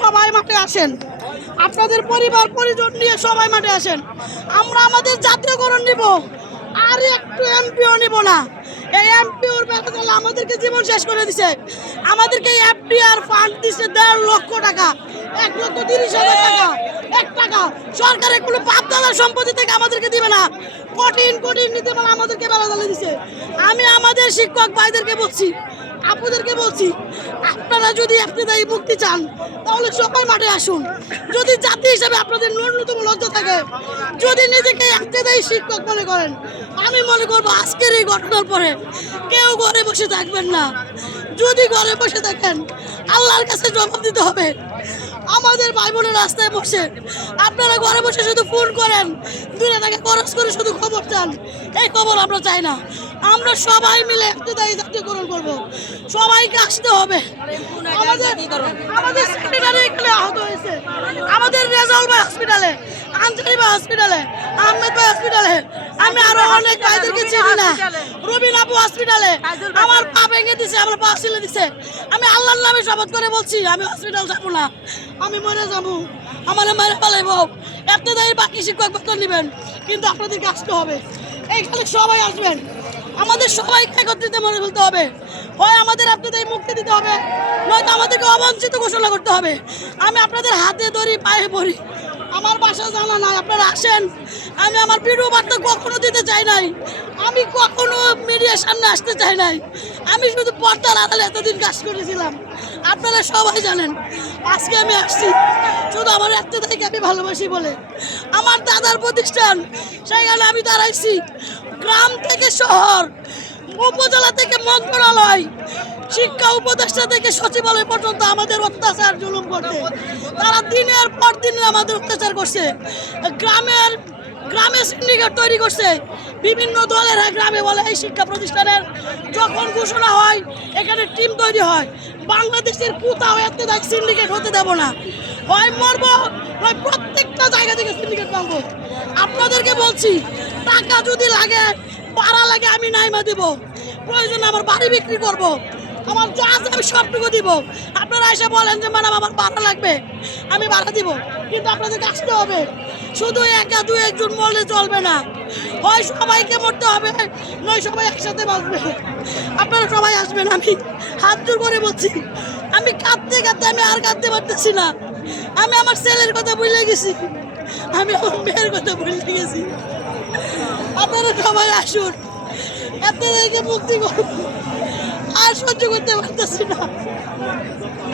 সবাই মাঠে আসেন। আপনাদের পরিবার, পরিজন নিয়ে সবাই মাঠে আসেন। আমরা আমাদের জাতীয়করণ নিব, আর একটু এমপিও নিব না। এই এমপিওর ব্যাপারে আমাদেরকে জীবন শেষ করে দিছে। আমাদেরকে এফডিআর ফান্ড দিছে দেড় লক্ষ টাকা, এক লক্ষ তিরিশ হাজার টাকা, এক টাকা। সরকারের কোনো বাপদাদার সম্পত্তি থেকে আমাদেরকে দিবে না। কঠিন কঠিন নীতিমালা আমাদেরকে বেলা দিছে। আমি আমাদের শিক্ষক ভাইদেরকে বলছি আপুদেরকে বলছি, আপনারা যদি আপনাদের মুক্তি চান, তাহলে সবাই মাঠে আসুন। যদি জাতি হিসেবে আপনাদের ন্যূনতম লজ্জা থাকে, যদি নিজেকে আপনাদের শিক্ষক মনে করেন, আমি মনে করব আজকের এই ঘটনার পরে কেউ ঘরে বসে থাকবেন না। যদি ঘরে বসে থাকেন, আল্লাহর কাছে জবাব দিতে হবে। আমাদের ভাই বোনের রাস্তায় বসে আপনারা ঘরে বসে শুধু ফোন করেন, দূরে থেকে খরচ করে শুধু খবর চান। এই খবর আমরা চাই না। আমরা সবাই মিলে একটু দায়ী জাতীয়করণ করব। সবাইকে আসতে হবে। আমাদের আমাদের সেক্রেটারি এখানে আহত হয়েছে। আমাদের রেজাউল ভাই হসপিটালে আঞ্জলি ভাই হসপিটালে আহমেদ ভাই হসপিটালে আমি আরও অনেক ভাইদেরকে চিনি না। রবিন আপু হসপিটালে আমার পা ভেঙে দিছে আমার পা ছিলে দিছে। আমি আল্লাহর নামে শপথ করে বলছি আমি হসপিটাল যাব না। আমি মরে যাব। আমার মেরে ফেলাইব এতদাই বাকি শিক্ষক বেতন নেবেন কিন্তু আপনাদেরকে আসতে হবে। এইখানে সবাই আসবেন। আমাদের সবাইকে একত্রিত মনে ফেলতে হবে। হয় আমাদের আপনাদের মুক্তি দিতে হবে, নয়তো আমাদেরকে অবঞ্চিত ঘোষণা করতে হবে। আমি আপনাদের হাতে ধরি, পায়ে পড়ি। আমার বাসা জানা নাই, আপনারা আসেন। আমি আমার ভিডিও বার্তা কখনো দিতে চাই নাই। আমি কখনো মিডিয়ার সামনে আসতে চাই নাই। আমি শুধু পর্দার আড়ালে এতদিন কাজ করেছিলাম। আপনারা সবাই জানেন, আজকে আমি আসছি। শুধু আমার একটা থেকে আমি ভালোবাসি বলে। আমার দাদার প্রতিষ্ঠান, সেখানে আমি দাঁড়াইছি। গ্রাম থেকে শহর, উপজেলা থেকে মন্ত্রণালয়, শিক্ষা উপদেষ্টা থেকে সচিবালয় পর্যন্ত আমাদের অত্যাচার জুলুম করতে তারা দিনের পর দিন আমাদের অত্যাচার করছে। গ্রামের গ্রামে সিন্ডিকেট তৈরি করছে। বিভিন্ন দলেরা গ্রামে বলে এই শিক্ষা প্রতিষ্ঠানের যখন ঘোষণা হয়, এখানে টিম তৈরি হয়। বাংলাদেশের কোথাও এত সিন্ডিকেট হতে দেব না। হয় মরব ভয় প্রত্যেকটা জায়গা থেকে সিন্ডিকেট ভাঙবো। আপনাদেরকে বলছি, টাকা যদি লাগে, পাড়া লাগে, আমি নাইমা দিব। প্রয়োজন আমার বাড়ি বিক্রি করব। আমার যা আছে আমি সবটুকু দিব। আপনারা এসে বলেন যে, ম্যাডাম, আমার ভাড়া লাগবে, আমি ভাড়া দিব। কিন্তু আপনাদেরকে আসতে হবে। শুধু একা দু একজন বললে চলবে না। হয় সবাইকে মরতে হবে নয় সবাই একসাথে বাঁচবে। আপনারা সবাই আসবেন, আমি হাত জোর করে বলছি। আমি কাঁদতে কাঁদতে আমি আর কাঁদতে পারতেছি না। আমি আমার ছেলের কথা ভুলে গেছি। আমি আমার মেয়ের কথা ভুলে গেছি। আপনারা সবাই আসুন। আপনাদেরকে মুক্তি করুন। আর সহ্য করতে পারতেছি না।